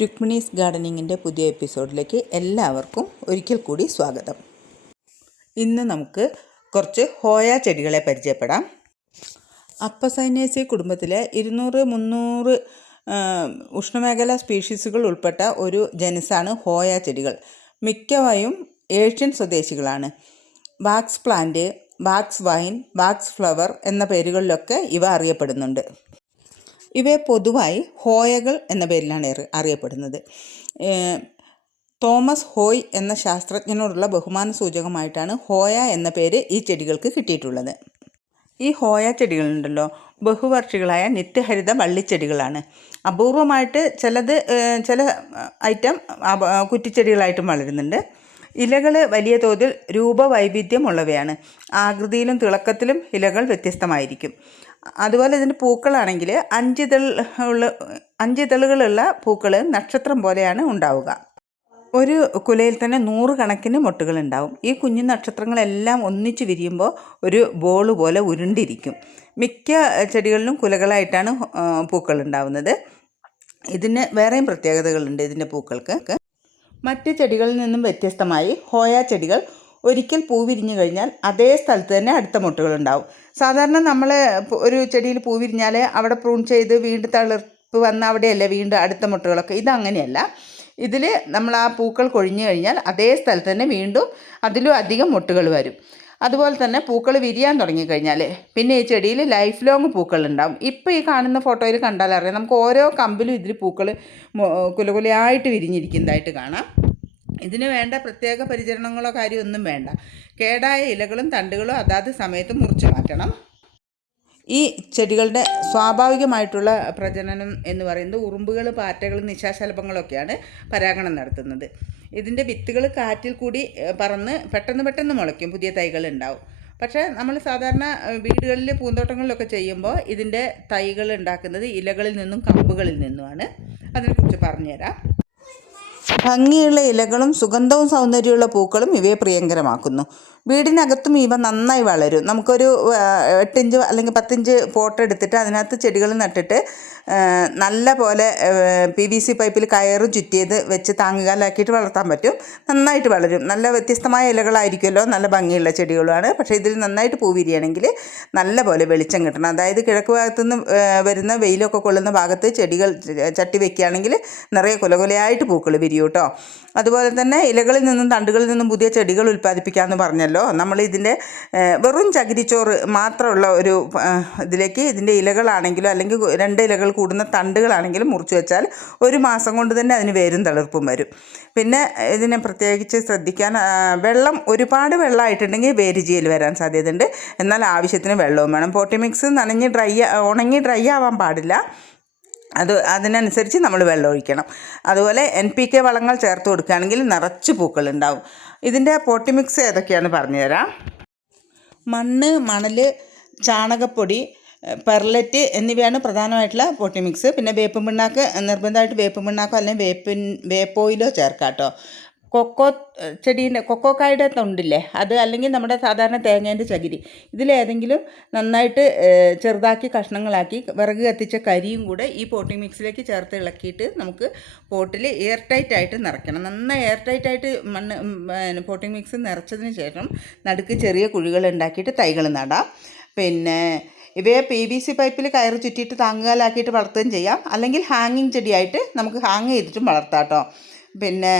രുക്മിണീസ് ഗാർഡനിങ്ങിൻ്റെ പുതിയ എപ്പിസോഡിലേക്ക് എല്ലാവർക്കും ഒരിക്കൽ കൂടി സ്വാഗതം. ഇന്ന് നമുക്ക് കുറച്ച് ഹോയ ചെടികളെ പരിചയപ്പെടാം. അപ്പസൈനേസി കുടുംബത്തിലെ 200-300 ഉഷ്ണമേഖലാ സ്പീഷീസുകൾ ഉൾപ്പെട്ട ഒരു ജനുസാണ് ഹോയ ചെടികൾ. മിക്കവായും ഏഷ്യൻ സ്വദേശികളാണ്. Wax plant, wax vine, wax flower എന്ന പേരുകളിലൊക്കെ ഇവ അറിയപ്പെടുന്നുണ്ട്. ഇവയെ പൊതുവായി ഹോയകൾ എന്ന പേരിലാണ് അറിയപ്പെടുന്നത്. തോമസ് ഹോയ് എന്ന ശാസ്ത്രജ്ഞനോടുള്ള ബഹുമാന സൂചകമായിട്ടാണ് ഹോയ എന്ന പേര് ഈ ചെടികൾക്ക് കിട്ടിയിട്ടുള്ളത്. ഈ ഹോയ ചെടികളുണ്ടല്ലോ, ബഹുവർഷികളായ നിത്യഹരിത വള്ളിച്ചെടികളാണ്. അപൂർവമായിട്ട് ചില ഐറ്റം കുറ്റിച്ചെടികളായിട്ടും വളരുന്നുണ്ട്. ഇലകൾ വലിയ തോതിൽ രൂപവൈവിധ്യമുള്ളവയാണ്. ആകൃതിയിലും തിളക്കത്തിലും ഇലകൾ വ്യത്യസ്തമായിരിക്കും. അതുപോലെ ഇതിൻ്റെ പൂക്കളാണെങ്കിൽ 5 ഇതളുകളുള്ള പൂക്കൾ നക്ഷത്രം പോലെയാണ് ഉണ്ടാവുക. ഒരു കുലയിൽ തന്നെ 100 കണക്കിന് മൊട്ടുകളുണ്ടാവും. ഈ കുഞ്ഞു നക്ഷത്രങ്ങളെല്ലാം ഒന്നിച്ച് വിരിയുമ്പോൾ ഒരു ബോൾ പോലെ ഉരുണ്ടിരിക്കും. മിക്ക ചെടികളിലും കുലകളായിട്ടാണ് പൂക്കൾ ഉണ്ടാവുന്നത്. ഇതിന് വേറെയും പ്രത്യേകതകളുണ്ട്. ഇതിൻ്റെ പൂക്കൾക്ക് മറ്റ് ചെടികളിൽ നിന്നും വ്യത്യസ്തമായി ഹോയ ചെടികൾ ഒരിക്കൽ പൂ വിരിഞ്ഞു കഴിഞ്ഞാൽ അതേ സ്ഥലത്ത് തന്നെ അടുത്ത മൊട്ടുകളുണ്ടാവും. സാധാരണ നമ്മൾ ഒരു ചെടിയിൽ പൂ വിരിഞ്ഞാൽ അവിടെ പ്രൂൺ ചെയ്ത് വീണ്ടും തളിർപ്പ് വന്ന അവിടെയല്ലേ വീണ്ടും അടുത്ത മൊട്ടുകളൊക്കെ. ഇതങ്ങനെയല്ല. ഇതിൽ നമ്മൾ ആ പൂക്കൾ കൊഴിഞ്ഞു കഴിഞ്ഞാൽ അതേ സ്ഥലത്ത് തന്നെ വീണ്ടും അതിലും അധികം മൊട്ടുകൾ വരും. അതുപോലെ തന്നെ പൂക്കൾ വിരിയാൻ തുടങ്ങിക്കഴിഞ്ഞാൽ പിന്നെ ഈ ചെടിയിൽ ലൈഫ് ലോങ് പൂക്കൾ ഉണ്ടാവും. ഇപ്പോൾ ഈ കാണുന്ന ഫോട്ടോയിൽ കണ്ടാൽ അറിയാം, നമുക്ക് ഓരോ കമ്പിലും ഇതിൽ പൂക്കൾ കുലകുലയായിട്ട് വിരിഞ്ഞിരിക്കുന്നതായിട്ട് കാണാം. ഇതിന് വേണ്ട പ്രത്യേക പരിചരണങ്ങളോ കാര്യമൊന്നും വേണ്ട. കേടായ ഇലകളും തണ്ടുകളും അതാത് സമയത്ത് മുറിച്ച് മാറ്റണം. ഈ ചെടികളുടെ സ്വാഭാവികമായിട്ടുള്ള പ്രജനനം എന്ന് പറയുന്നത് ഉറുമ്പുകൾ, പാറ്റകൾ, നിശാശലഭങ്ങളൊക്കെയാണ് പരാഗണം നടത്തുന്നത്. ഇതിൻ്റെ വിത്തുകൾ കാറ്റിൽ കൂടി പറന്ന് പെട്ടെന്ന് മുളയ്ക്കും, പുതിയ തൈകൾ ഉണ്ടാവും. പക്ഷേ നമ്മൾ സാധാരണ വീടുകളിൽ പൂന്തോട്ടങ്ങളിലൊക്കെ ചെയ്യുമ്പോൾ ഇതിൻ്റെ തൈകൾ ഉണ്ടാക്കുന്നത് ഇലകളിൽ നിന്നും കമ്പുകളിൽ നിന്നുമാണ്. അതിനെക്കുറിച്ച് പറഞ്ഞുതരാം. ഭംഗിയുള്ള ഇലകളും സുഗന്ധവും സൗന്ദര്യമുള്ള പൂക്കളും ഇവയെ പ്രിയങ്കരമാക്കുന്നു. വീടിനകത്തും ഇവ നന്നായി വളരും. നമുക്കൊരു 8 ഇഞ്ച് അല്ലെങ്കിൽ 10 ഇഞ്ച് പോട്ട് എടുത്തിട്ട് അതിനകത്ത് ചെടികൾ നട്ടിട്ട് നല്ല പോലെ PVC പൈപ്പിൽ കയറ് ചുറ്റിയത് വെച്ച് താങ്ങുകാലാക്കിയിട്ട് വളർത്താൻ പറ്റും. നന്നായിട്ട് വളരും. നല്ല വ്യത്യസ്തമായ ഇലകളായിരിക്കുമല്ലോ, നല്ല ഭംഗിയുള്ള ചെടികളുമാണ്. പക്ഷേ ഇതിൽ നന്നായിട്ട് പൂ വിരിയണമെങ്കിൽ നല്ല പോലെ വെളിച്ചം കിട്ടണം. അതായത് കിഴക്ക് ഭാഗത്തുനിന്ന് വരുന്ന വെയിലൊക്കെ കൊള്ളുന്ന ഭാഗത്ത് ചെടികൾ ചട്ടി വെക്കുകയാണെങ്കിൽ നിറയെ കുലകുലയായിട്ട് പൂക്കൾ വിരിയും കേട്ടോ. അതുപോലെ തന്നെ ഇലകളിൽ നിന്നും തണ്ടുകളിൽ നിന്നും പുതിയ ചെടികൾ ഉൽപ്പാദിപ്പിക്കാമെന്ന് പറഞ്ഞല്ലോ. നമ്മൾ ഇതിൻ്റെ വെറും ചകിരിച്ചോറ് മാത്രമുള്ള ഒരു ഇതിലേക്ക് ഇതിൻ്റെ ഇലകളാണെങ്കിലും അല്ലെങ്കിൽ 2 ഇലകൾ കൂടുന്ന തണ്ടുകളാണെങ്കിലും മുറിച്ച് വെച്ചാൽ 1 മാസം കൊണ്ട് തന്നെ അതിന് വേരും തളിർപ്പും വരും. പിന്നെ ഇതിനെ പ്രത്യേകിച്ച് ശ്രദ്ധിക്കാൻ, ഒരുപാട് വെള്ളമായിട്ടുണ്ടെങ്കിൽ വേരുചീയൽ വരാൻ സാധ്യതയുണ്ട്. എന്നാൽ ആവശ്യത്തിന് വെള്ളവും വേണം. പോട്ടി മിക്സ് ഉണങ്ങി ഡ്രൈ ആവാൻ പാടില്ല. അതിനനുസരിച്ച് നമ്മൾ വെള്ളം ഒഴിക്കണം. അതുപോലെ NPK വളങ്ങൾ ചേർത്ത് കൊടുക്കുകയാണെങ്കിൽ നിറച്ച് പൂക്കളുണ്ടാവും. ഇതിൻ്റെ പോട്ടി മിക്സ് ഏതൊക്കെയാണെന്ന് പറഞ്ഞുതരാം. മണ്ണ്, മണൽ, ചാണകപ്പൊടി, പെർലറ്റ് എന്നിവയാണ് പ്രധാനമായിട്ടുള്ള പോട്ടി മിക്സ്. പിന്നെ വേപ്പിൻ പിണ്ണാക്ക്, നിർബന്ധമായിട്ട് വേപ്പിൻ പിണ്ണാക്കോ അല്ലെങ്കിൽ വേപ്പോയിലോ ചേർക്കാം കേട്ടോ. കൊക്കോക്കായുടെ തൊണ്ടില്ലേ അത്, അല്ലെങ്കിൽ നമ്മുടെ സാധാരണ തേങ്ങേൻ്റെ ചകിരി, ഇതിലേതെങ്കിലും നന്നായിട്ട് ചെറുതാക്കി കഷ്ണങ്ങളാക്കി വിറക് കത്തിച്ച കരിയും കൂടെ ഈ പോട്ടിംഗ് മിക്സിലേക്ക് ചേർത്ത് ഇളക്കിയിട്ട് നമുക്ക് പോട്ടിൽ എയർ ടൈറ്റായിട്ട് നിറയ്ക്കണം. നന്നായി എയർ ടൈറ്റായിട്ട് പോട്ടിംഗ് മിക്സ് നിറച്ചതിന് ശേഷം നടുക്ക് ചെറിയ കുഴികൾ ഉണ്ടാക്കിയിട്ട് തൈകൾ നടാം. പിന്നെ ഇവയെ PVC പൈപ്പിൽ കയറ് ചുറ്റിയിട്ട് താങ്ങുകാലാക്കിയിട്ട് വളർത്തുകയും ചെയ്യാം. അല്ലെങ്കിൽ ഹാങ്ങിങ് ചെടിയായിട്ട് നമുക്ക് ഹാങ് ചെയ്തിട്ടും വളർത്താം കേട്ടോ. പിന്നെ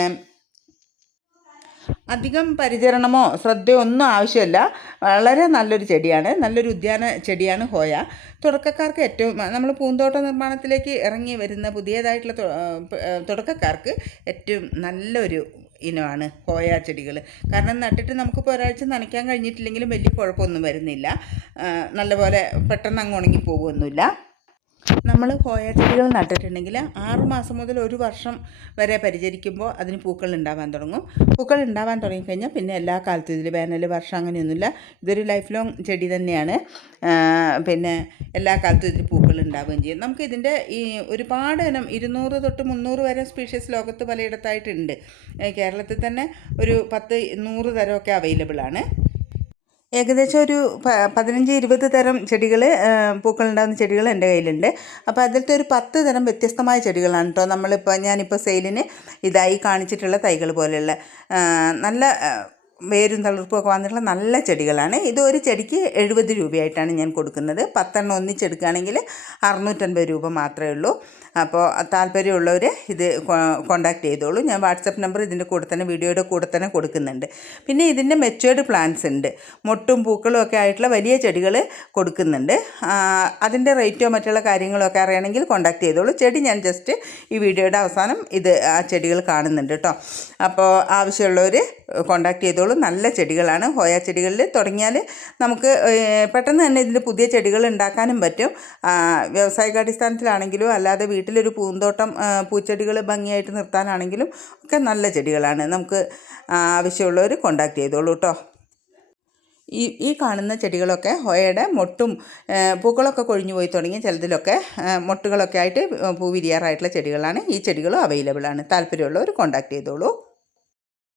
അധികം പരിചരണമോ ശ്രദ്ധയോ ഒന്നും ആവശ്യമില്ല. വളരെ നല്ലൊരു ചെടിയാണ്, നല്ലൊരു ഉദ്യാന ചെടിയാണ് ഹോയ. തുടക്കക്കാർക്ക് നമ്മൾ പൂന്തോട്ട നിർമ്മാണത്തിലേക്ക് ഇറങ്ങി വരുന്ന പുതിയതായിട്ടുള്ള തുടക്കക്കാർക്ക് ഏറ്റവും നല്ലൊരു ഇനമാണ് ഹോയ ചെടികൾ. കാരണം നട്ടിട്ട് നമുക്കിപ്പോൾ ഒരാഴ്ച നനയ്ക്കാൻ കഴിഞ്ഞിട്ടില്ലെങ്കിലും വലിയ കുഴപ്പമൊന്നും വരുന്നില്ല. നല്ലപോലെ പെട്ടെന്ന് അങ്ങ് ഉണങ്ങി പോകുമൊന്നുമില്ല. നമ്മൾ ഹോയ ചെടികൾ നട്ടിട്ടുണ്ടെങ്കിൽ 6 മാസം മുതൽ 1 വർഷം വരെ പരിചരിക്കുമ്പോൾ അതിന് പൂക്കൾ ഉണ്ടാവാൻ തുടങ്ങും. പൂക്കൾ ഉണ്ടാവാൻ തുടങ്ങിക്കഴിഞ്ഞാൽ പിന്നെ എല്ലാ കാലത്തും ഇതിൽ വേനൽ, വർഷം അങ്ങനെയൊന്നുമില്ല. ഇതൊരു ലൈഫ് ലോങ് ചെടി തന്നെയാണ്. പിന്നെ എല്ലാ കാലത്തും ഇതിൽ പൂക്കൾ ഉണ്ടാവുകയും ചെയ്യും. നമുക്ക് ഇതിൻ്റെ ഈ ഒരുപാട് ഇനം 200 തൊട്ട് 300 വരെ സ്പീഷീസ് ലോകത്ത് പലയിടത്തായിട്ടുണ്ട്. കേരളത്തിൽ തന്നെ ഒരു 10-100 തരമൊക്കെ അവൈലബിൾ ആണ്. ഏകദേശം ഒരു 15-20 തരം ചെടികൾ, പൂക്കളുണ്ടാകുന്ന ചെടികൾ എൻ്റെ കയ്യിലുണ്ട്. അപ്പോൾ അതിലത്തെ ഒരു 10 തരം വ്യത്യസ്തമായ ചെടികളാണ് കേട്ടോ ഞാനിപ്പോൾ സെയിലിന് ഇതായി കാണിച്ചിട്ടുള്ള തൈകൾ പോലെയുള്ള നല്ല വേരും തളിർപ്പും ഒക്കെ വന്നിട്ടുള്ള നല്ല ചെടികളാണ്. ഇത് ഒരു ചെടിക്ക് 70 രൂപയായിട്ടാണ് ഞാൻ കൊടുക്കുന്നത്. 10 എണ്ണം ഒന്നിച്ചെടുക്കുകയാണെങ്കിൽ 650 രൂപ മാത്രമേ ഉള്ളൂ. അപ്പോൾ താല്പര്യമുള്ളവർ ഇത് കോൺടാക്റ്റ് ചെയ്തോളൂ. ഞാൻ വാട്സപ്പ് നമ്പർ ഇതിൻ്റെ കൂടെ തന്നെ, വീഡിയോയുടെ കൂടെ തന്നെ കൊടുക്കുന്നുണ്ട്. പിന്നെ ഇതിൻ്റെ മെച്ചുവേർഡ് പ്ലാന്റ്സ് ഉണ്ട്, മൊട്ടും പൂക്കളും ഒക്കെ ആയിട്ടുള്ള വലിയ ചെടികൾ കൊടുക്കുന്നുണ്ട്. അതിൻ്റെ റേറ്റോ മറ്റുള്ള കാര്യങ്ങളോ ഒക്കെ അറിയണമെങ്കിൽ കോൺടാക്റ്റ് ചെയ്തോളൂ. ചെടി ഞാൻ ജസ്റ്റ് ഈ വീഡിയോയുടെ അവസാനം ആ ചെടികൾ കാണുന്നുണ്ട് കേട്ടോ. അപ്പോൾ ആവശ്യമുള്ളവർ കോൺടാക്റ്റ് ചെയ്തോളൂ. നല്ല ചെടികളാണ്. ഹോയ ചെടികളിൽ തുടങ്ങിയാൽ നമുക്ക് പെട്ടെന്ന് തന്നെ ഇതിൻ്റെ പുതിയ ചെടികൾ ഉണ്ടാക്കാനും പറ്റും. വ്യാവസായികാടിസ്ഥാനത്തിലാണെങ്കിലും അല്ലാതെ വീട്ടിലൊരു പൂന്തോട്ടം, പൂച്ചെടികൾ ഭംഗിയായിട്ട് നിർത്താനാണെങ്കിലും ഒക്കെ നല്ല ചെടികളാണ്. നമുക്ക് ആവശ്യമുള്ളവർ കോൺടാക്റ്റ് ചെയ്തോളൂ കേട്ടോ. ഈ കാണുന്ന ചെടികളൊക്കെ ഹോയയുടെ മൊട്ടും പൂക്കളൊക്കെ കൊഴിഞ്ഞു പോയി തുടങ്ങി, ചിലതിലൊക്കെ മൊട്ടുകളൊക്കെ ആയിട്ട് പൂ വിരിയാറായിട്ടുള്ള ചെടികളാണ്. ഈ ചെടികളും അവൈലബിൾ ആണ്. താല്പര്യമുള്ളവർ കോൺടാക്റ്റ് ചെയ്തോളൂ.